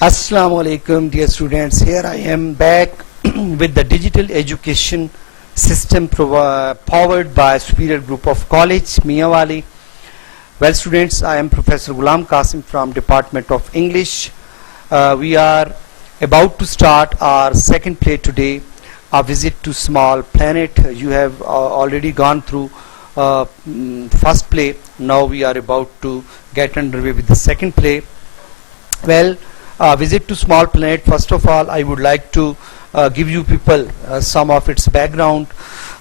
Assalamu alaikum, dear students. Here I am back with the digital education system powered by Superior Group of College, Miyawali. Well, students, I am Professor Ghulam Qasim from Department of English. We are about to start our second play today, a visit to small planet. You have already gone through first play. Now we are about to get underway with the second play. Well, visit to small planet. First of all, I would like to give you people some of its background.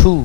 2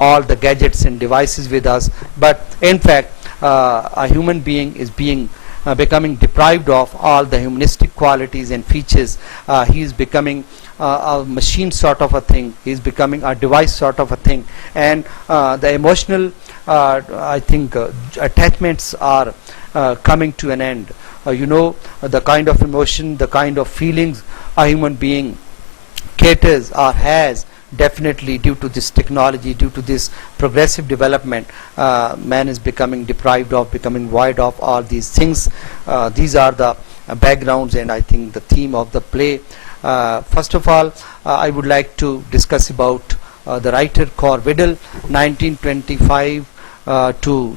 all the gadgets and devices with us, but in fact a human being is becoming deprived of all the humanistic qualities and features. He is becoming a machine sort of a thing, he is becoming a device sort of a thing, and the emotional I think attachments are coming to an end. The kind of emotion, the kind of feelings a human being caters or has, definitely due to this technology, due to this progressive development, man is becoming deprived of, becoming void of all these things. These are the backgrounds and I think the theme of the play. First of all, I would like to discuss about the writer Cor Vidal. 1925 to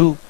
2.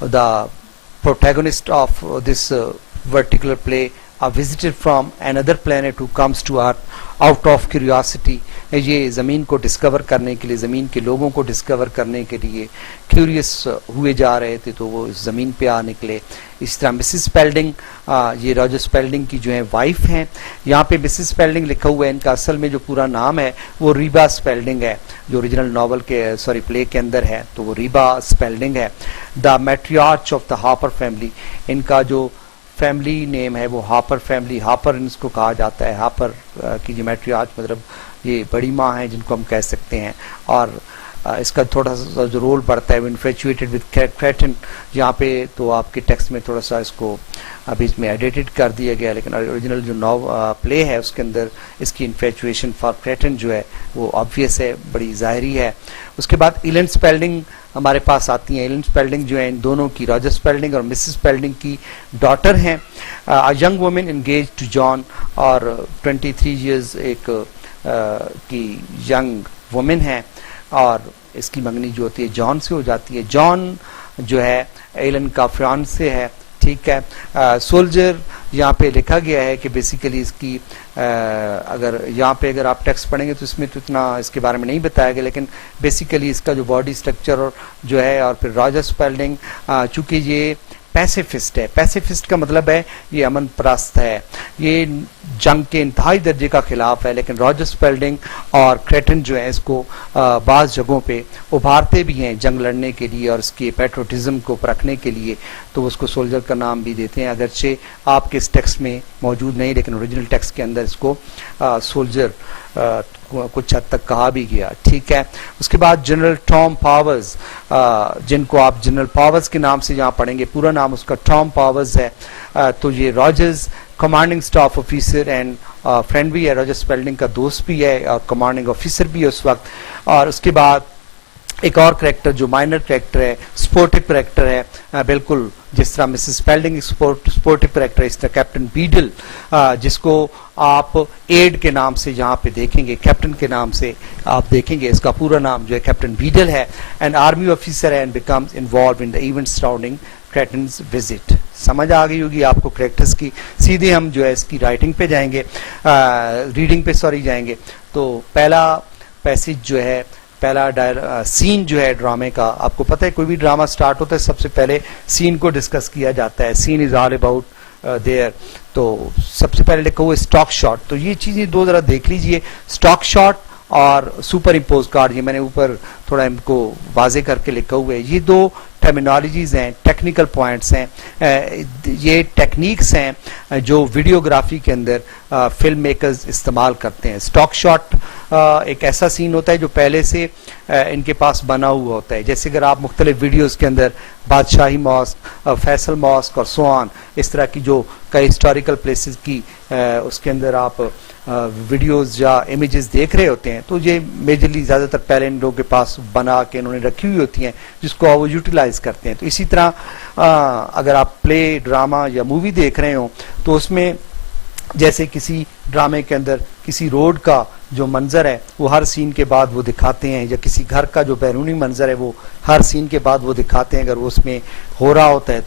the protagonist of this particular play, a visitor from another planet who comes to earth out of curiosity. یہ زمین کو discover کرنے کے لیے, زمین کے لوگوں کو ڈسکور کرنے کے لیے کیوریس ہوئے جا رہے تھے, تو وہ اس زمین پہ آ نکلے. اس طرح مسز اسپیلڈنگ, یہ راجر اسپیلڈنگ کی جو ہے وائف ہیں. یہاں پہ مسز اسپیلڈنگ لکھا ہوا ہے, ان کا اصل میں جو پورا نام ہے وہ ریبا اسپیلڈنگ ہے, جو اوریجنل ناول کے پلے کے اندر ہے تو وہ ریبا اسپیلڈنگ ہے. دا میٹریارچ آف دا ہاپر فیملی, ان کا جو فیملی نیم ہے وہ ہاپر فیملی, ہاپر اس کو کہا جاتا ہے. ہاپر کی جو میٹریارچ مطلب یہ بڑی ماں ہیں جن کو ہم کہہ سکتے ہیں. اور اس کا تھوڑا سا جو رول پڑتا ہے وہ انفیچویٹڈ وتھ کریٹن, یہاں پہ تو آپ کے ٹیکسٹ میں تھوڑا سا اس کو ابھی اس میں ایڈیٹڈ کر دیا گیا, لیکن اوریجنل جو پلے ہے اس کے اندر اس کی انفیچویشن فار کریٹن جو ہے وہ آبویس ہے, بڑی ظاہری ہے. اس کے بعد ایلن اسپیلڈنگ ہمارے پاس آتی ہیں. ایلن اسپیلڈنگ جو ہے ان دونوں کی, راجر اسپیلڈنگ اور مسز اسپیلڈنگ کی ڈاٹر ہیں. Young woman engaged to John, اور 23 ایئرز ایک کی ینگ وومن ہے, اور اس کی منگنی جو ہوتی ہے جان سے ہو جاتی ہے. جان جو ہے ایلن کا فیانسے ہے, ٹھیک ہے. سولجر یہاں پہ لکھا گیا ہے کہ بیسیکلی اس کی اگر یہاں پہ اگر آپ ٹیکسٹ پڑھیں گے تو اس میں تو اتنا اس کے بارے میں نہیں بتایا گیا, لیکن بیسیکلی اس کا جو باڈی اسٹرکچر اور جو ہے, اور پھر راجر اسپیلڈنگ چونکہ یہ پیسیفسٹ ہے, پیسیفسٹ کا مطلب ہے یہ امن پرست ہے, یہ جنگ کے انتہائی درجے کا خلاف ہے, لیکن راجر اسپیلڈنگ اور کریٹن جو ہے اس کو بعض جگہوں پہ ابھارتے بھی ہیں جنگ لڑنے کے لیے اور اس کے پیٹروٹزم کو پرکھنے کے لیے, تو اس کو سولجر کا نام بھی دیتے ہیں. اگرچہ آپ کے اس ٹیکسٹ میں موجود نہیں, لیکن اوریجنل ٹیکسٹ کے اندر اس کو سولجر کچھ حد تک کہا بھی گیا, ٹھیک ہے. اس کے بعد جنرل ٹام پاورز, جن کو آپ جنرل پاورز کے نام سے یہاں پڑھیں گے, پورا نام اس کا ٹام پاورز ہے. تو یہ Rogers commanding staff officer and friend بھی ہے, راجر اسپیلڈنگ کا دوست بھی ہے اور کمانڈنگ آفیسر بھی ہے اس وقت. اور اس کے بعد ایک اور کریکٹر جو مائنر کریکٹر ہے, سپورٹو کریکٹر ہے, بالکل جس طرح مسز اسپیلڈنگ سپورٹو کریکٹر ہے, اس طرح کیپٹن بیڈل جس کو آپ ایڈ کے نام سے یہاں پہ دیکھیں گے, کیپٹن کے نام سے آپ دیکھیں گے, اس کا پورا نام جو ہے کیپٹن بیڈل ہے. And army officer and becomes involved in the event surrounding cretins visit. سمجھ آ گئی ہوگی آپ کو کریکٹرز کی. سیدھے ہم جو ہے اس کی رائٹنگ پہ جائیں گے, ریڈنگ پہ جائیں گے. تو پہلا پیسج جو ہے, پہلا سین جو ہے ڈرامے کا, آپ کو پتہ ہے کوئی بھی ڈرامہ سٹارٹ ہوتا ہے سب سے پہلے سین کو ڈسکس کیا جاتا ہے, سین از آل اباؤٹ دیئر. تو سب سے پہلے لکھا ہوا ہے اسٹاک شاٹ. تو یہ چیزیں دو ذرا دیکھ لیجئے, اسٹاک شاٹ اور سپر امپوز کارڈ, یہ میں نے اوپر تھوڑا ان کو واضح کر کے لکھا ہوا ہے. یہ دو ٹرمینالوجیز ہیں, ٹیکنیکل پوائنٹس ہیں, یہ ٹیکنیکس ہیں جو ویڈیوگرافی کے اندر فلم میکرز استعمال کرتے ہیں. اسٹاک شاٹ ایک ایسا سین ہوتا ہے جو پہلے سے ان کے پاس بنا ہوا ہوتا ہے. جیسے اگر آپ مختلف ویڈیوز کے اندر بادشاہی ماسک, فیصل ماسک اور سوان, اس طرح کی جو کئی ہسٹوریکل پلیسز کی اس کے اندر آپ ویڈیوز یا امیجز دیکھ رہے ہوتے ہیں, تو یہ میجرلی زیادہ تر پہلے ان لوگوں کے پاس بنا کے انہوں نے رکھی ہوئی ہوتی ہیں جس کو وہ یوٹیلائز کرتے ہیں. تو اسی طرح اگر آپ پلے, ڈرامہ یا مووی دیکھ رہے ہوں تو اس میں جیسے کسی ڈرامے کے اندر کسی روڈ کا جو منظر ہے وہ ہر سین کے بعد وہ دکھاتے ہیں, یا کسی گھر کا جو بیرونی منظر ہے وہ ہر سین کے بعد وہ دکھاتے ہیں اگر وہ اس میں ہو رہا ہوتا ہے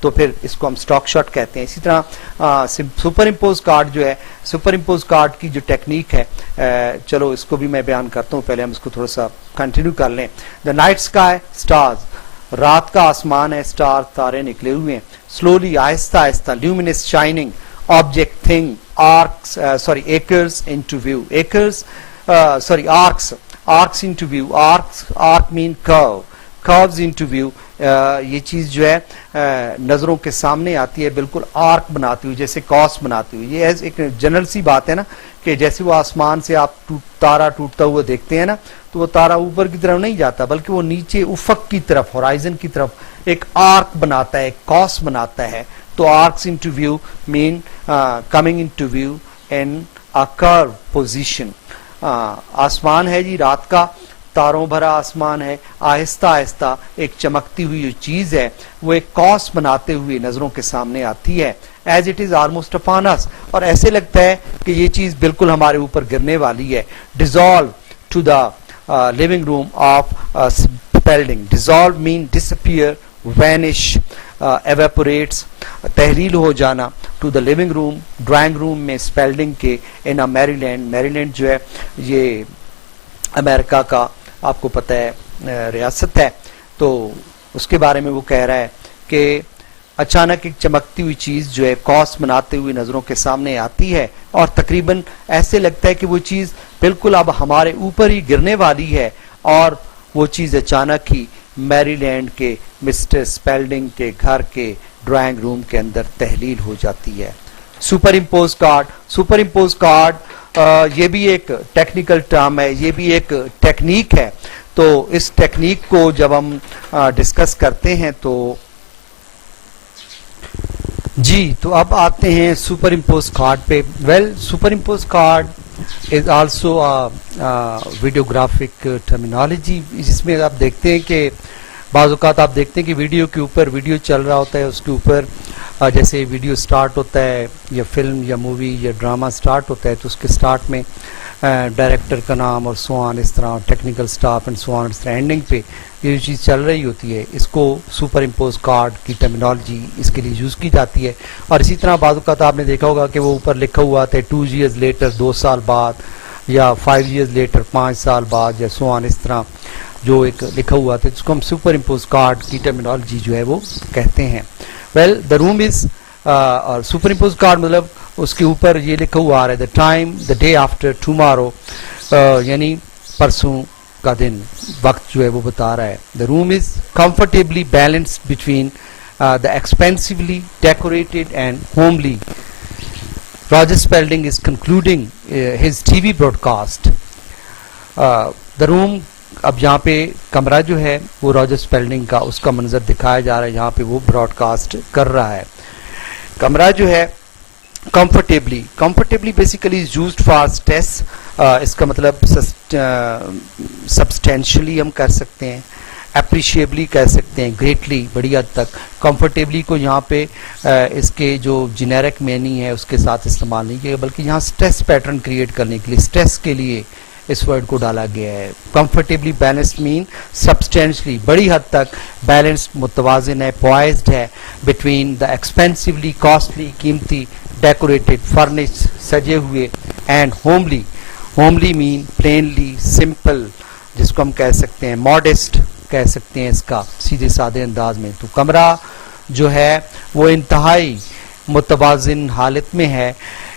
تو پھر اس کو ہم اسٹاک شاٹ کہتے ہیں. اسی طرح سپر امپوز کارڈ جو ہے, سپر امپوز کارڈ کی جو ٹیکنیک ہے, چلو اس کو بھی میں بیان کرتا ہوں, پہلے ہم اس کو تھوڑا سا کنٹینیو کر لیں. دا نائٹ اسکائی اسٹارز, رات کا آسمان ہے, اسٹار تارے نکلے ہوئے ہیں. سلولی, آہستہ آہستہ, luminous, shining, object, thing, arcs, acres into wave, acres arcs, arcs into wave, arc مین کرو, curves into view, یہ چیز جو ہے نظروں کے سامنے آتی ہے بالکل آرک بناتی ہوئی, جیسے کاس بناتی ہوئی. یہ ایک جنرل سی بات ہے نا کہ جیسے وہ آسمان سے آپ تارا ٹوٹتا ہوا دیکھتے ہیں نا, تو وہ تارا اوپر کی طرف نہیں جاتا بلکہ وہ نیچے افق کی طرف, ہورائزن کی طرف ایک آرک بناتا ہے, کاس بناتا ہے. تو آرکس انٹو ویو مین کمنگ انٹو ویو ان ا کرو پوزیشن. آسمان ہے جی رات کا, تاروں بھرا آسمان ہے, آہستہ آہستہ ایک چمکتی ہوئی چیز ہے وہ ایک کاس بناتے ہوئے نظروں کے سامنے آتی ہے. As it is almost upon us, اور ایسے لگتا ہے کہ یہ چیز بالکل ہمارے اوپر گرنے والی ہے. Dissolve to the living room of Spalding, dissolve مین ڈسپیئر وینش ایویپوریٹس تحلیل ہو جانا to the living room drawing room میں اسپیلڈنگ کے ان میری لینڈ میری لینڈ جو ہے یہ امریکہ کا آپ کو پتہ ہے ریاست ہے. تو اس کے بارے میں وہ کہہ رہا ہے کہ اچانک ایک چمکتی ہوئی چیز جو ہے کوس مناتے ہوئے نظروں کے سامنے آتی ہے اور تقریباً ایسے لگتا ہے کہ وہ چیز بالکل اب ہمارے اوپر ہی گرنے والی ہے اور وہ چیز اچانک ہی میری لینڈ کے مسٹر اسپیلڈنگ کے گھر کے ڈرائنگ روم کے اندر تحلیل ہو جاتی ہے. Super impose card super impose card یہ بھی ایک ٹیکنیکل ٹرم ہے, یہ بھی ایک ٹیکنیک ہے. تو اس ٹیکنیک کو جب ہم ڈسکس کرتے ہیں تو جی تو اب آتے ہیں سپر امپوز کارڈ پہ. Well superimpose card is also videographic terminology, جس میں آپ دیکھتے ہیں کہ بعض اوقات آپ دیکھتے ہیں کہ ویڈیو کے اوپر ویڈیو چل رہا ہوتا ہے, اس کے اوپر جیسے ویڈیو سٹارٹ ہوتا ہے یا فلم یا مووی یا ڈرامہ سٹارٹ ہوتا ہے تو اس کے سٹارٹ میں ڈائریکٹر کا نام اور سو آن اس طرح ٹیکنیکل سٹاف اینڈ سو آن اس طرح اینڈنگ پہ یہ چیز چل رہی ہوتی ہے. اس کو سپر امپوز کارڈ کی ٹرمینالوجی اس کے لیے یوز کی جاتی ہے. اور اسی طرح بعض اوقات آپ نے دیکھا ہوگا کہ وہ اوپر لکھا ہوا تھا 2 years لیٹر 2 سال بعد یا 5 years لیٹر 5 سال بعد یا سو آن اس طرح جو ایک لکھا ہوا تھا جس کو ہم سپر امپوز کارڈ کی ٹرمینالوجی جو ہے وہ کہتے ہیں. ویل دا روم از اور سپر امپوز کارڈ مطلب اس کے اوپر یہ لکھا ہوا آ رہا ہے the time the day after tomorrow, یعنی پرسوں کا دن وقت جو ہے وہ بتا رہا ہے. The room is comfortably balanced between the expensively decorated and homely. Roger Spalding is concluding his T V broadcast. The room اب یہاں پہ کمرہ جو ہے وہ راجر اسپیلڈنگ کا اس کا منظر دکھایا جا رہا ہے, یہاں پہ وہ براڈ کاسٹ کر رہا ہے. کمرہ جو ہے comfortably basically is used for stress, اس کا مطلب substantially ہم کر سکتے ہیں, appreciably کہہ سکتے ہیں, greatly بڑی حد تک. comfortably کو یہاں پہ اس کے جو جنیرک مینی ہے اس کے ساتھ استعمال نہیں کیا بلکہ یہاں stress pattern کریٹ کرنے کے لیے stress کے لیے اس ورڈ کو ڈالا گیا ہے. comfortably balanced mean substantially بڑی حد تک بیلنسڈ متوازن ہے, poised ہے between the expensively costly قیمتی decorated furnished سجے ہوئے and homely mean plainly simple جس کو ہم کہہ سکتے ہیں modest کہہ سکتے ہیں اس کا سیدھے سادے انداز میں. تو کمرہ جو ہے وہ انتہائی متوازن حالت میں ہے,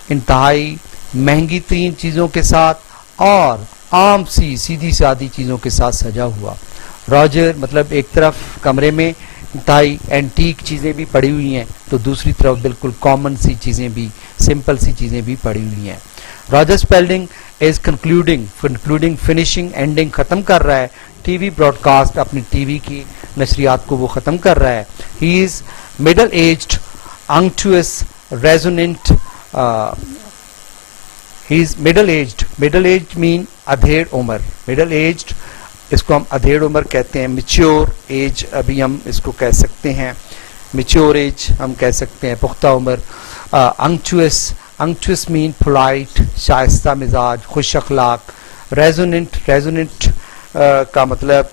انتہائی مہنگی ترین چیزوں کے ساتھ اور عام سی سیدھی سادی چیزوں کے ساتھ سجا ہوا. راجر مطلب ایک طرف کمرے میں انتہائی اینٹیک چیزیں بھی پڑی ہوئی ہیں تو دوسری طرف بالکل کامن سی چیزیں بھی سمپل سی چیزیں بھی پڑی ہوئی ہیں. Roger Spalding is concluding finishing ending ختم کر رہا ہے ٹی وی براڈ کاسٹ, اپنی ٹی وی کی نشریات کو وہ ختم کر رہا ہے. He is middle aged unctuous resonant, he is middle aged مین ادھیڑ عمر, مڈل ایجڈ اس کو ہم ادھیڑ عمر کہتے ہیں. میچیور ایج ابھی ہم اس کو کہہ سکتے ہیں, میچیور ایج ہم کہہ سکتے ہیں, پختہ عمر. انکچوس مین پولائٹ شائستہ مزاج, خوش اخلاق. ریزوننٹ کا مطلب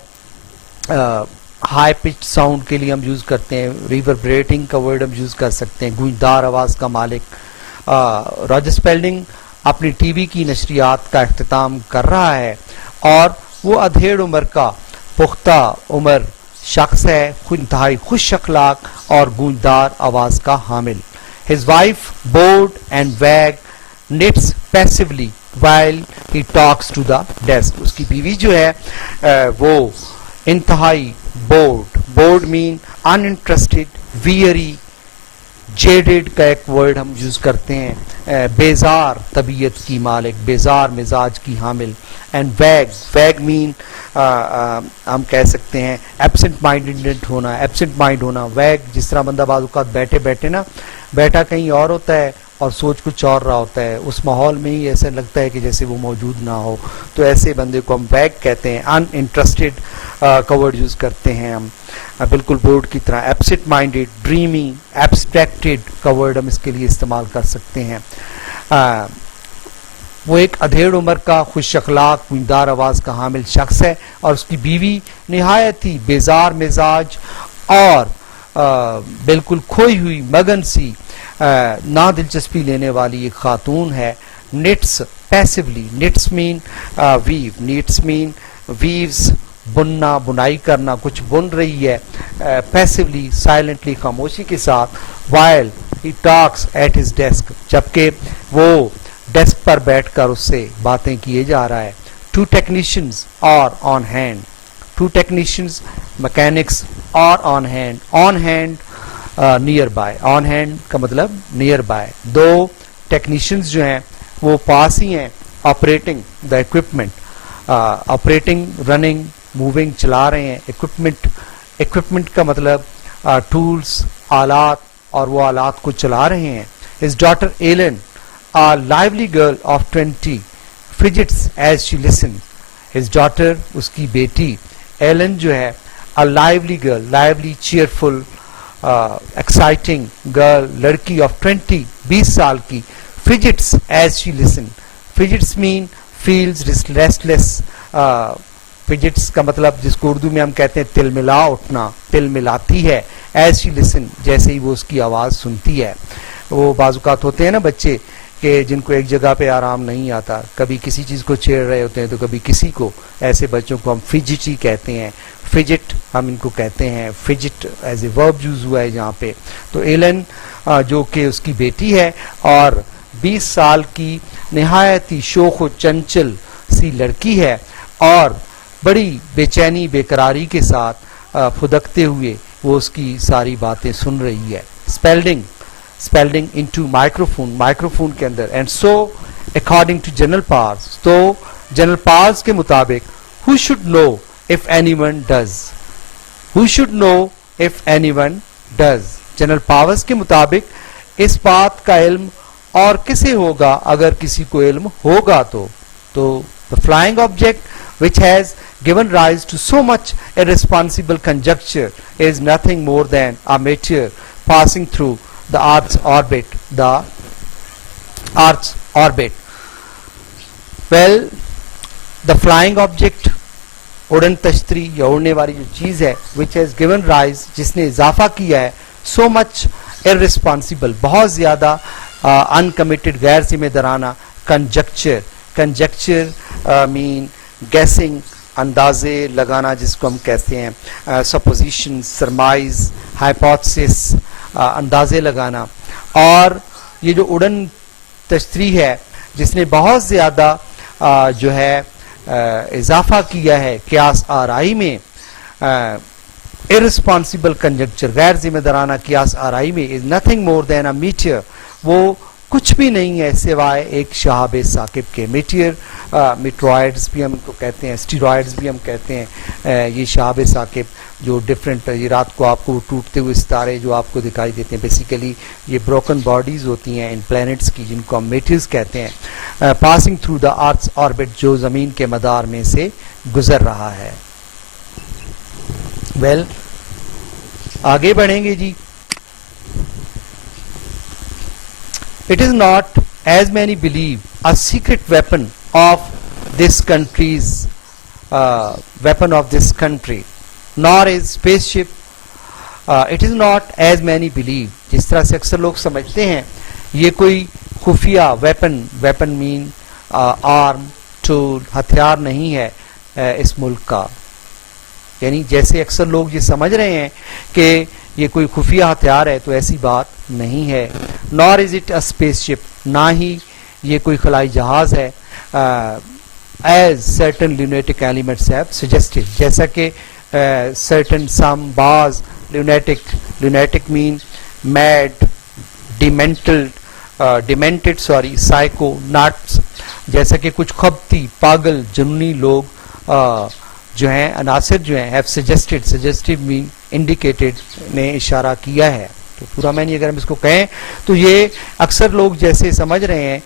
ہائی پچ ساؤنڈ کے لیے ہم یوز کرتے ہیں, ریوربریٹنگ کا ورڈ ہم یوز کر سکتے ہیں, گونجدار آواز کا مالک. راجر اسپیلڈنگ اپنی ٹی وی کی نشریات کا اختتام کر رہا ہے اور وہ ادھیڑ عمر کا پختہ عمر شخص ہے, انتہائی خوش اخلاق اور گونجدار آواز کا حامل. His wife bored and vague knits passively while he talks to the desk. اس کی بیوی جو ہے وہ انتہائی bored mean uninterested, weary, jaded کا ایک ورڈ ہم یوز کرتے ہیں, بیزار طبیعت کی مالک, بیزار مزاج کی حامل. اینڈ ویگ مین ہم کہہ سکتے ہیں ایبسنٹ مائنڈ ہونا. ویگ جس طرح بندہ بعض اوقات بیٹھا کہیں اور ہوتا ہے اور سوچ کچھ اور رہا ہوتا ہے, اس ماحول میں ہی ایسا لگتا ہے کہ جیسے وہ موجود نہ ہو, تو ایسے بندے کو ہم ویگ کہتے ہیں. ان انٹرسٹیڈ کا ورڈ یوز کرتے ہیں ہم بالکل بورڈ کی طرح. ایبسنٹ مائنڈیڈ, ڈریمی, ایبسٹریکٹڈ کا ورڈ ہم اس کے لیے استعمال کر سکتے ہیں. وہ ایک ادھیڑ عمر کا خوش اخلاق گونجدار آواز کا حامل شخص ہے اور اس کی بیوی نہایت ہی بیزار مزاج اور بالکل کھوئی ہوئی مگن سی نہ دلچسپی لینے والی ایک خاتون ہے. knits passively, knits mean weave, knits mean weaves, بننا بنائی کرنا, کچھ بن رہی ہے. passively silently خاموشی کے ساتھ. while he talks at his desk, جبکہ وہ ڈیسک پر بیٹھ کر اس سے باتیں کیے جا رہا ہے. two technicians are on hand, two technicians mechanics are on hand, on hand near by, on hand کا مطلب near by. دو ٹیکنیشینز جو ہیں وہ پاس ہی ہیں. Operating the equipment, operating running moving چلا رہے ہیں. اکوپمنٹ, اکوپمنٹ کا مطلب ٹولس آلات, اور وہ آلات کو چلا رہے ہیں. his daughter Ellen, a lively girl of 20, fidgets as she listens. his daughter اس کی بیٹی ایلن جو ہے a lively girl, lively cheerful exciting girl, لڑکی of 20 20 سال کی. fidgets as she listens, fidgets mean feels restless, fidgets کا مطلب جس کو اردو میں ہم کہتے ہیں تل ملا اٹھنا, تل ملاتی ہے. as she listen, جیسے ہی وہ اس کی آواز سنتی ہے. وہ بعض اوقات ہوتے ہیں نا بچے کہ جن کو ایک جگہ پہ آرام نہیں آتا, کبھی کسی چیز کو چھیڑ رہے ہوتے ہیں تو کبھی کسی کو. ایسے بچوں کو ہم فجٹی کہتے ہیں, فجٹ ہم ان کو کہتے ہیں. فجٹ ایز اے ورب یوز ہوا ہے جہاں پہ. تو ایلن جو کہ اس کی بیٹی ہے اور 20 سال کی نہایت ہی شوخ و چنچل سی لڑکی ہے, اور بڑی بے چینی بے قراری کے ساتھ پھدکتے ہوئے وہ اس کی ساری باتیں سن رہی ہے. Spalding, Spalding into microphone, microphone کے اندر. And so according to general Parz, تو جنرل پارز کے مطابق who should know if anyone does, who should know if anyone does, general Parz کے مطابق اس بات کا علم اور کسے ہوگا اگر کسی کو علم ہوگا تو. تو the flying object which has given rise to so much irresponsible conjecture is nothing more than a meteor passing through the Earth's orbit, the Earth's orbit. Well, the flying object, اڑن تشتری یا اڑنے والی جو چیز ہے, which has given rise, جس نے اضافہ کیا ہے, so much irresponsible, بہت زیادہ uncommitted, غیر ذمہ دارانہ, conjecture, conjecture mean guessing, اندازے لگانا جس کو ہم کہتے ہیں, supposition, surmise, hypothesis, اندازے لگانا. اور یہ جو اڑن تشتری ہے جس نے بہت زیادہ جو ہے اضافہ کیا ہے قیاس آرائی میں, irresponsible conjecture, غیر ذمہ دارانہ قیاس آرائی میں, is nothing more than a meteor, وہ کچھ بھی نہیں ہے سوائے ایک شہاب ثاقب کے. میٹیئر, میٹرائڈز بھی ہم ان کو کہتے ہیں, اسٹیرائڈز بھی ہم کہتے ہیں. یہ شہاب ثاقب جو ڈفرینٹ, یہ رات کو آپ کو ٹوٹتے ہوئے ستارے جو آپ کو دکھائی دیتے ہیں, بیسیکلی یہ بروکن باڈیز ہوتی ہیں ان پلینٹس کی جن کو ہم میٹیئرز کہتے ہیں. Passing through the earths orbit, جو زمین کے مدار میں سے گزر رہا ہے. ویل آگے بڑھیں گے جی. It is not, as many believe, a secret weapon of this country's weapon of this country, nor is spaceship. It is not, as many believe, جس طرح سے اکثر لوگ سمجھتے ہیں یہ کوئی خفیہ ویپن, ویپن مین آرم, ٹول, ہتھیار نہیں ہے اس ملک کا. یعنی جیسے اکثر لوگ یہ سمجھ رہے ہیں کہ یہ کوئی خفیہ ہتھیار ہے, تو ایسی بات نہیں ہے. nor is it a spaceship, نہ ہی یہ کوئی خلائی جہاز ہے. as certain lunatic elements have suggested, جیسا کہ certain some بعض lunatic, lunatic mean mad, demented sorry, psycho, nuts, جیسا کہ کچھ خبتی پاگل جنونی لوگ جو ہیں, عناصر جو ہیں, have suggested, suggestive mean indicated, نے اشارہ کیا ہے. تو پورا میں نہیں, اگر ہم اس کو کہیں تو یہ اکثر لوگ جیسے سمجھ رہے ہیں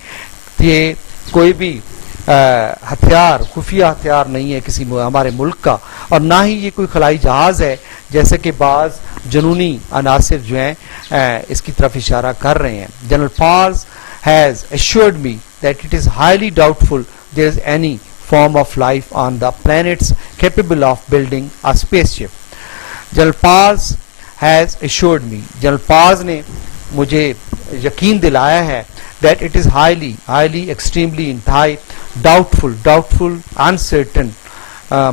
یہ کوئی بھی ہتھیار, خفیہ ہتھیار نہیں ہے کسی ہمارے ملک کا, اور نہ ہی یہ کوئی خلائی جہاز ہے جیسے کہ بعض جنونی عناصر جو ہیں اس کی طرف اشارہ کر رہے ہیں. General powers has assured me that it is highly doubtful there is any form of life on the planets capable of building a spaceship. General Paz has assured me, general powers نے مجھے یقین دلایا ہے that it is highly extremely انتہائی doubtful uncertain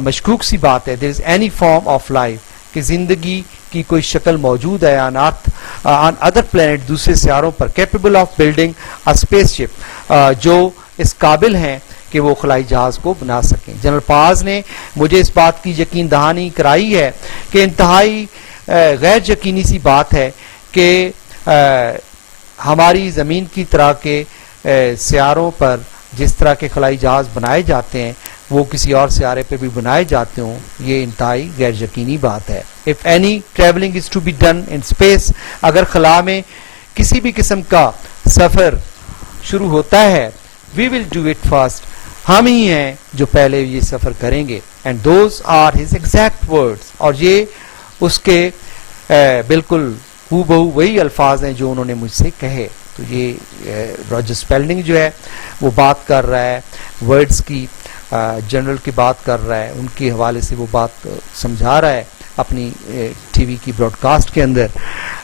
مشکوک سی بات ہے there is any form of life کہ زندگی کی کوئی شکل موجود ہے on earth on other planet دوسرے سیاروں پر capable of building a spaceship جو اس قابل ہیں کہ وہ خلائی جہاز کو بنا سکیں. جنرل پاز نے مجھے اس بات کی یقین دہانی کرائی ہے کہ انتہائی غیر یقینی سی بات ہے کہ ہماری زمین کی طرح کے سیاروں پر جس طرح کے خلائی جہاز بنائے جاتے ہیں وہ کسی اور سیارے پہ بھی بنائے جاتے ہوں. یہ انتہائی غیر یقینی بات ہے. If any traveling is to be done in space, اگر خلا میں کسی بھی قسم کا سفر شروع ہوتا ہے we will do it first, ہم ہی ہیں جو پہلے یہ سفر کریں گے. And those are his exact words, اور یہ اس کے بالکل ہو بہو وہی الفاظ ہیں جو انہوں نے مجھ سے کہے. تو یہ راجر اسپیلڈنگ جو ہے وہ بات کر رہا ہے ورڈز کی, جنرل کی بات کر رہا ہے, ان کے حوالے سے وہ بات سمجھا رہا ہے اپنی ٹی وی کی براڈ کاسٹ کے اندر.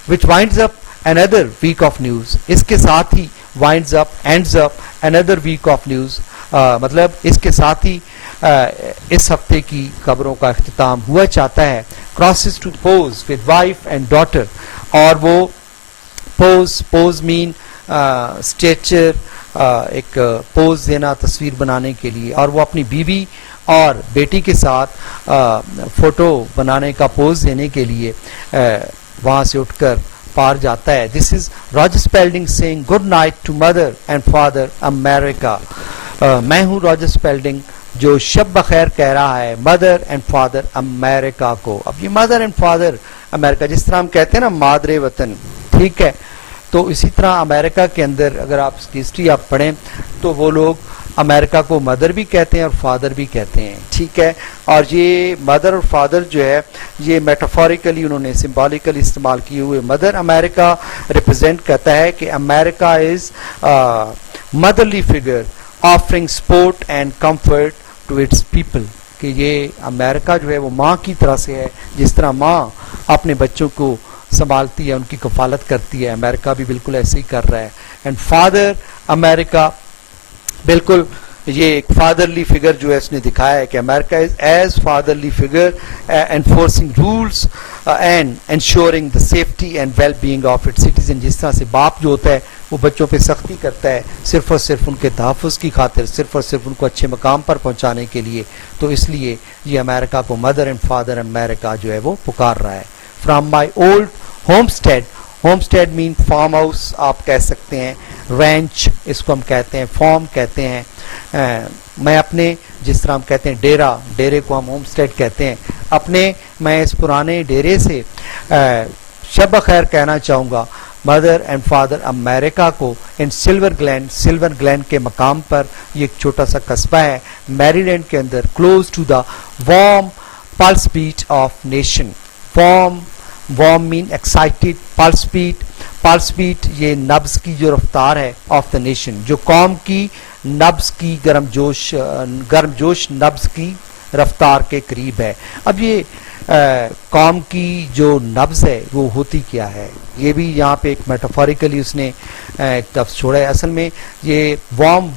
which winds up another week of news, اس کے ساتھ ہی winds up ends up another week of news, مطلب اس کے ساتھ ہی اس ہفتے کی خبروں کا اختتام ہوا چاہتا ہے. crosses to pose with wife and daughter, اور وہ pose mean stature, ایک پوز دینا تصویر بنانے کے لیے, اور وہ اپنی بیوی اور بیٹی کے ساتھ فوٹو بنانے کا پوز دینے کے لیے وہاں سے اٹھ کر پار جاتا ہے. This is Roger Spalding saying good night to mother and father America. میں ہوں راجر اسپیلڈنگ جو شب بخیر کہہ رہا ہے مدر اینڈ فادر امریکہ کو. اب یہ مدر اینڈ فادر امریکہ جس طرح ہم کہتے ہیں نا مادر وطن, ٹھیک ہے, تو اسی طرح امریکہ کے اندر اگر آپ اس کی ہسٹری آپ پڑھیں تو وہ لوگ امریکہ کو مدر بھی کہتے ہیں اور فادر بھی کہتے ہیں, ٹھیک ہے. اور یہ مدر اور فادر جو ہے یہ میٹافوریکلی انہوں نے سمبولیکلی استعمال کیے ہوئے. مدر امریکہ ریپرزینٹ کرتا ہے کہ America is motherly figure offering support and comfort to its people, کہ یہ امریکہ جو ہے وہ ماں کی طرح سے ہے, جس طرح ماں اپنے بچوں کو سنبھالتی ہے, ان کی کفالت کرتی ہے, امریکہ بھی بالکل ایسے ہی کر رہا ہے. اینڈ فادر امریکہ بالکل یہ ایک فادرلی فگر جو ہے اس نے دکھایا ہے کہ America is as fatherly figure enforcing rules and ensuring the safety and well being of its citizen. جس طرح سے باپ جو ہوتا ہے وہ بچوں پہ سختی کرتا ہے صرف اور صرف ان کے تحفظ کی خاطر, صرف اور صرف ان کو اچھے مقام پر پہنچانے کے لیے, تو اس لیے یہ امریکہ کو مدر اینڈ فادر امریکہ جو ہے وہ پکار رہا ہے. From my old homestead, homestead مین فارم ہاؤس آپ کہہ سکتے ہیں, رینچ اس کو ہم کہتے ہیں, فارم کہتے ہیں. میں اپنے جس طرح ہم کہتے ہیں ڈیرا, ڈیرے کو ہم ہوم اسٹیڈ کہتے ہیں, اپنے میں اس پرانے ڈیرے سے شب بخیر کہنا چاہوں گا مدر اینڈ فادر امریکہ کو ان سلور گلینڈ, سلور گلینڈ کے مقام پر. یہ ایک چھوٹا سا قصبہ ہے میری لینڈ کے اندر, close to the warm pulse beat of nation. Warm مین ایکسائٹیڈ, پلس بیٹ یہ نبض کی جو رفتار ہے آف دا نیشن, جو قوم کی نبض کی گرم جوش نبض کی رفتار کے قریب ہے. اب یہ قوم کی جو نبض ہے وہ ہوتی کیا ہے, یہ بھی یہاں پہ ایک میٹافوریکلی اس نے ایک لفظ چھوڑا ہے. اصل میں یہ وارم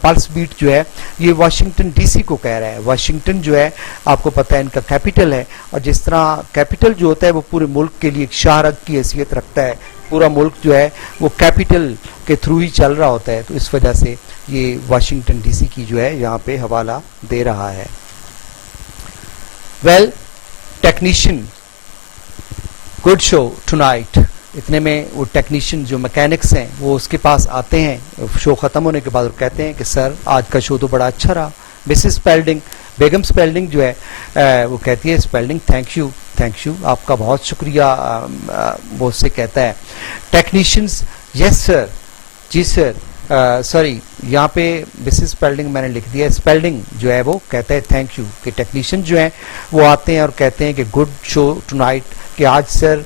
پلس بیٹ جو ہے یہ واشنگٹن ڈی سی کو کہہ رہا ہے. واشنگٹن جو ہے آپ کو پتہ ہے ان کا کیپٹل ہے, اور جس طرح کیپٹل جو ہوتا ہے وہ پورے ملک کے لیے ایک شاہرگ کی حیثیت رکھتا ہے, پورا ملک جو ہے وہ کیپٹل کے تھرو ہی چل رہا ہوتا ہے, تو اس وجہ سے یہ واشنگٹن ڈی سی کی جو ہے یہاں پہ حوالہ دے رہا ہے. Well technician good show tonight, اتنے میں وہ ٹیکنیشین جو میکینکس ہیں وہ اس کے پاس آتے ہیں شو ختم ہونے کے بعد اور کہتے ہیں کہ سر آج کا شو تو بڑا اچھا رہا. مسز اسپیلڈنگ, بیگم اسپیلڈنگ جو ہے وہ کہتی ہے اسپیلڈنگ تھینک یو آپ کا بہت شکریہ, وہ اس سے کہتا ہے. ٹیکنیشینز یس سر, جی سر, سوری یہاں پہ مسز اسپیلڈنگ میں نے لکھ دیا, اسپیلڈنگ جو ہے وہ کہتا ہے تھینک یو, کہ ٹیکنیشین جو ہیں وہ آتے ہیں اور کہتے ہیں کہ گڈ شو ٹونائٹ, کہ آج سر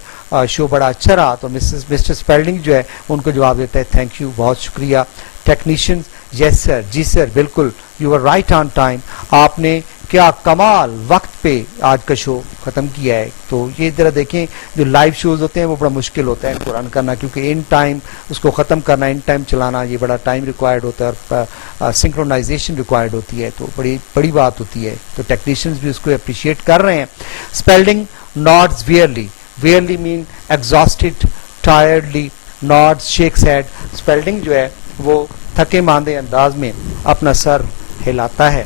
شو بڑا اچھا رہا, تو مسٹر اسپیلڈنگ جو ہے ان کو جواب دیتا ہے تھینک یو, بہت شکریہ. ٹیکنیشین یس سر, جی سر, بالکل, you are right on time, آپ نے کیا کمال وقت پہ آج کا شو ختم کیا ہے. تو یہ ذرا دیکھیں جو لائیو شوز ہوتے ہیں وہ بڑا مشکل ہوتا ہے ان کو رن کرنا, کیونکہ ان ٹائم اس کو ختم کرنا, ان ٹائم چلانا, یہ بڑا ٹائم ریکوائرڈ ہوتا ہے اور سنکرونائزیشن ریکوائرڈ ہوتی ہے, تو بڑی بات ہوتی ہے. تو ٹیکنیشینز بھی اس کو اپریشیٹ کر رہے ہیں. اسپیلڈنگ nods wearily. Wearily mean exhausted, tiredly. nods shakes head. اسپیلڈنگ جو ہے وہ تھکے ماندے انداز میں اپنا سر ہلاتا ہے.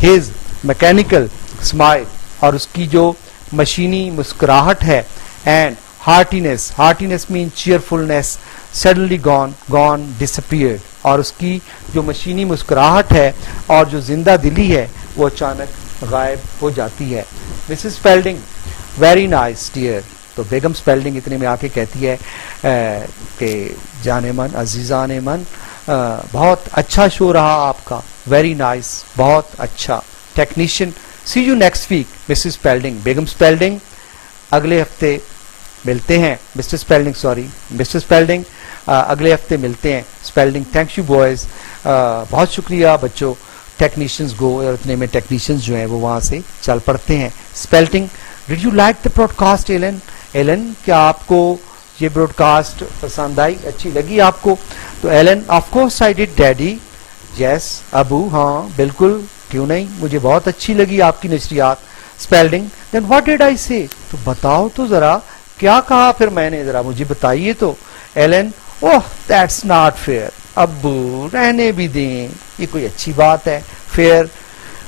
his mechanical smile, اور اس کی جو مشینی مسکراہٹ ہے, and heartiness mean cheerfulness, suddenly gone disappeared, اور اس کی جو مشینی مسکراہٹ ہے اور جو زندہ دلی ہے وہ اچانک غائب ہو جاتی ہے. Mrs Spalding very nice dear. تو بیگم اسپیلڈنگ اتنے میں آ کے کہتی ہے کہ جان من عزیزان من, بہت اچھا شو رہا آپ کا, ویری نائس, بہت اچھا. Technician see you next week. Mrs Spalding, بیگم اسپیلڈنگ اگلے ہفتے ملتے ہیں. مسٹر اسپیلڈنگ اگلے ہفتے ملتے ہیں. اسپیلڈنگ تھینک یو بوائز, بہت شکریہ بچوں. ٹیکنیشینز گو, اور اتنے میں ٹیکنیشینز جو ہیں وہ وہاں سے چل پڑتے ہیں. Spalding did you like the broadcast Ellen. Ellen کیا آپ کو یہ براڈ کاسٹ پسند آئی, اچھی لگی آپ کو؟ تو Ellen of course I did daddy. Yes ابو, ہاں بالکل, کیوں نہیں, مجھے بہت اچھی لگی آپ کی نشریات. اسپیلڈنگ دین واٹ ڈڈ آئی سے, تو بتاؤ تو ذرا کیا کہا پھر میں نے, ذرا مجھے بتائیے تو. Ellen oh that's not fair. ابو رہنے بھی دیں, یہ کوئی اچھی بات ہے؟ فیئر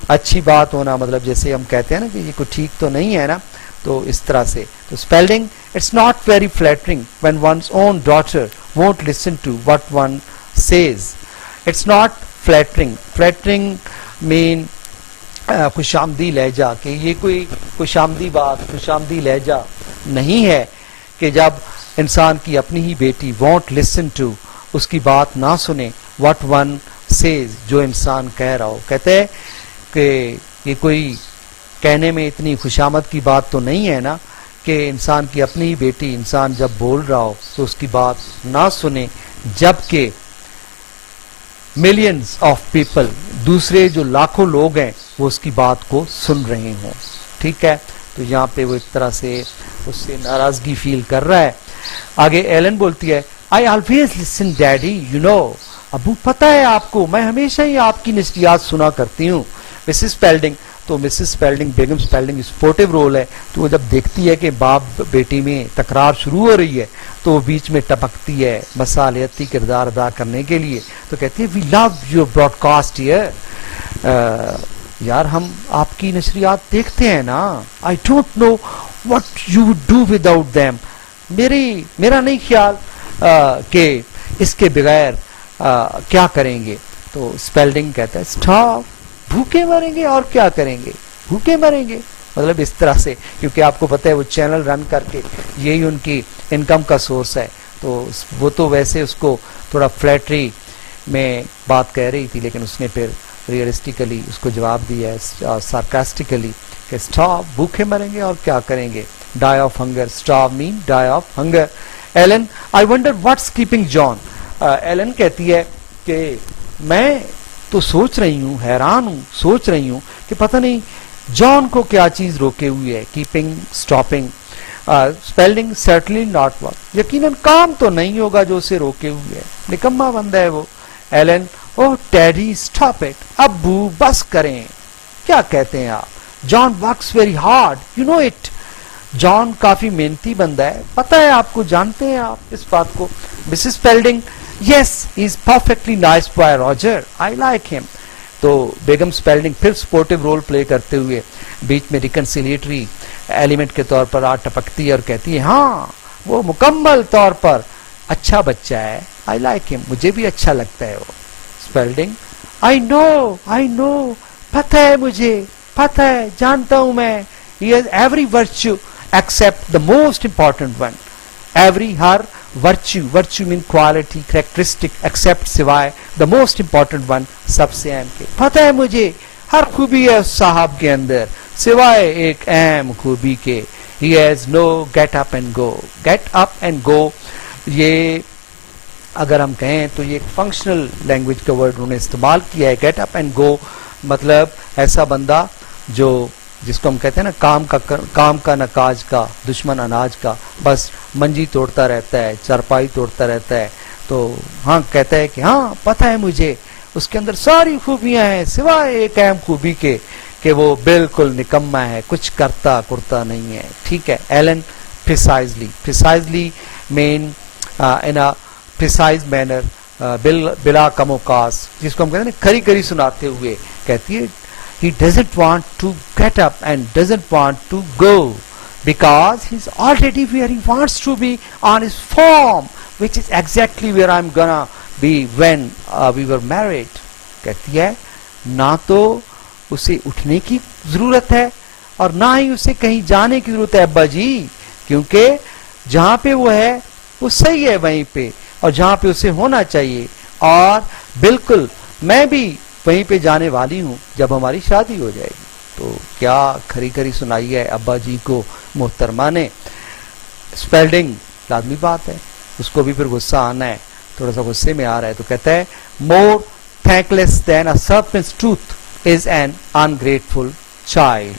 اچھی بات ہونا مطلب جیسے ہم کہتے ہیں نا کہ یہ کوئی ٹھیک تو نہیں ہے نا, تو اس طرح سے. تو Spalding it's not very flattering when one's own daughter won't listen to what one says. It's not flattering مین خوش آمدی لہجہ, کہ یہ کوئی خوش آمدی بات, خوش آمدی لہجہ نہیں ہے کہ جب انسان کی اپنی ہی بیٹی وونٹ لسن ٹو, اس کی بات نہ سنے, وٹ ون سیز, جو انسان کہہ رہا ہو. کہتے ہیں کہ یہ کوئی کہنے میں اتنی خوشامد کی بات تو نہیں ہے نا کہ انسان کی اپنی ہی بیٹی انسان جب بول رہا ہو تو اس کی بات نہ سنے, جبکہ ملینز آف پیپل, دوسرے جو لاکھوں لوگ ہیں وہ اس کی بات کو سن رہے ہوں. ٹھیک ہے, تو یہاں پہ وہ ایک طرح سے اس سے ناراضگی فیل کر رہا ہے. آگے ایلن بولتی ہے I always listen daddy, you know, ابو پتہ ہے آپ کو میں ہمیشہ ہی آپ کی نشریات سنا کرتی ہوں. مسز اسپیلڈنگ, تو مسز اسپیلڈنگ, بیگم اسپیلڈنگ سپورٹیو رول ہے, تو وہ جب دیکھتی ہے کہ باپ بیٹی میں تکرار شروع ہو رہی ہے تو وہ بیچ میں ٹپکتی ہے مثالیتی کردار ادا کرنے کے لیے. تو کہتی ہے we love your broadcast dear, یار ہم آپ کی نشریات دیکھتے ہیں نا. I don't know what you would do without them, میرا نہیں خیال کہ اس کے بغیر کیا کریں گے. تو اسپیلڈنگ کہتا ہے اسٹاپ, بھوکے مریں گے اور کیا کریں گے, بھوکے مریں گے, مطلب اس طرح سے, کیونکہ آپ کو پتہ ہے وہ چینل رن کر کے یہی ان کی انکم کا سورس ہے. تو وہ تو ویسے اس کو تھوڑا فلیٹری میں بات کہہ رہی تھی, لیکن اس نے پھر ریئلسٹیکلی اس کو جواب دیا ہے سارکاسٹیکلی کہ اسٹاپ, بھوکے مریں گے اور کیا کریں گے. ڈائی آف ہنگر, اسٹاپ مین die of hunger. Ellen I wonder what's keeping John. Ellen کہتی ہے کہ میں تو سوچ رہی ہوں, حیران ہوں, سوچ رہی ہوں کہ پتہ نہیں جان کو کیا چیز روکے ہوئی ہے. Keeping, stopping. Spalding certainly not work, یقیناً کام تو نہیں ہوگا جو اسے روکے ہوئے ہے, نکما بندہ ہے وہ. Ellen oh daddy stop it, ابو بس کریں, کیا کہتے ہیں آپ. John works very hard, you know it, John کافی محنتی بندہ ہے, پتہ ہے آپ کو, جانتے ہیں آپ اس بات کو. Mrs Spalding yes he is perfectly nice boy Roger, I like him. تو بیگم اسپیلڈنگ پھر سپورٹیو رول پلے کرتے ہوئے بیچ میں ریکنسیلیٹری ایلیمنٹ کے طور پر آ ٹپکتی ہے اور کہتی ہے ہاں وہ مکمل طور پر اچھا بچہ ہے, آئی لائک ہم, مجھے بھی اچھا لگتا ہے وہ. اسپیلڈنگ آئی نو, پتہ ہے مجھے, پتہ ہے, جانتا ہوں میں. He has every virtue except the most important one. Every Hare virtue mean quality, characteristic, except سوائے the most important one, سب سے اہم کے. پتہ ہے مجھے ہر خوبی ہے اس صاحب کے اندر سوائے ایک اہم خوبی کے. He has no get up and go. Get up and go, یہ اگر ہم کہیں تو یہ ایک فنکشنل لینگویج کا ورڈ انہوں نے استعمال کیا ہے. گیٹ اپ اینڈ گو مطلب ایسا بندہ جو جس کو ہم کہتے ہیں نا کام کا نکاج کا دشمن اناج کا، بس منجی توڑتا رہتا ہے، چارپائی توڑتا رہتا ہے. تو ہاں کہتا ہے کہ ہاں پتہ ہے مجھے اس کے اندر ساری خوبیاں ہیں سوائے ایک اہم خوبی کے کہ وہ بالکل نکما ہے، کچھ کرتا نہیں ہے. ٹھیک ہے. Alan precisely mean in a precise manner بلا کم وکاس، جس کو ہم کہتے ہیں نا کھری کھری سناتے ہوئے کہتی ہے he doesn't want to get up and doesn't want to go because he's already where he wants to be on his form which is exactly where I'm gonna be when we were married. کہتی ہے نہ تو اسے اٹھنے کی ضرورت ہے اور نہ ہی اسے کہیں جانے کی ضرورت ہے ابا جی، کیونکہ جہاں پہ وہ ہے وہ صحیح ہے وہیں پہ، اور جہاں پہ اسے ہونا چاہیے، اور بالکل میں بھی وہیں پہ جانے والی ہوں جب ہماری شادی ہو جائے گی. تو کیا کھری کھری سنائی ہے ابا جی کو محترمہ نے. اسپیلڈنگ لازمی بات ہے، اس کو بھی پھر غصہ آنا ہے، تھوڑا سا غصے میں آ رہا ہے تو کہتا ہے more thankless than a serpent's tooth is an ungrateful child.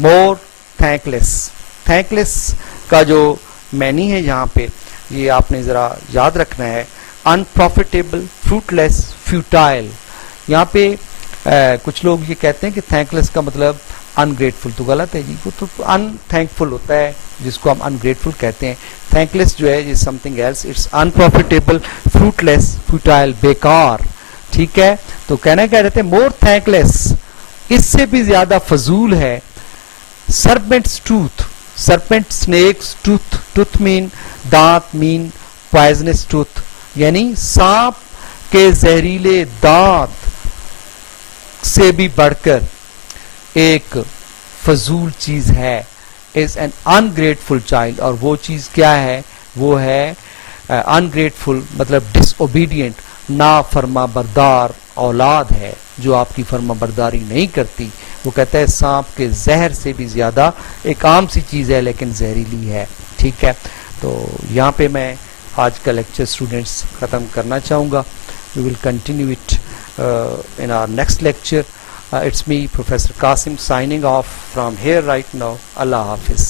more thankless کا جو معنی ہے یہاں پہ یہ آپ نے ذرا یاد رکھنا ہے. unprofitable, fruitless, futile. یہاں پہ کچھ لوگ یہ کہتے ہیں کہ thankless کا مطلب ungrateful، تو غلط ہے جی، وہ تو unthankful ہوتا ہے جس کو ہم ungrateful کہتے ہیں. thankless جو ہے یہ something else, it's unprofitable, fruitless, futile، بیکار. ٹھیک ہے. تو کہنا کہہ رہے تھے more thankless اس سے بھی زیادہ فضول ہے serpent's tooth. serpent snakes tooth mean دانت mean poisonous tooth، یعنی سانپ کے زہریلے دانت سے بھی بڑھ کر ایک فضول چیز ہے is an ungrateful child. اور وہ چیز کیا ہے؟ وہ ہے ungrateful مطلب disobedient، نافرما بردار اولاد ہے جو آپ کی فرما برداری نہیں کرتی. وہ کہتا ہے سانپ کے زہر سے بھی زیادہ ایک عام سی چیز ہے لیکن زہریلی ہے. ٹھیک ہے. تو یہاں پہ میں آج کا لیکچر اسٹوڈنٹس ختم کرنا چاہوں گا. We will continue it in our next lecture. It's me, Professor Qasim, signing off from here right now. Allah Hafiz.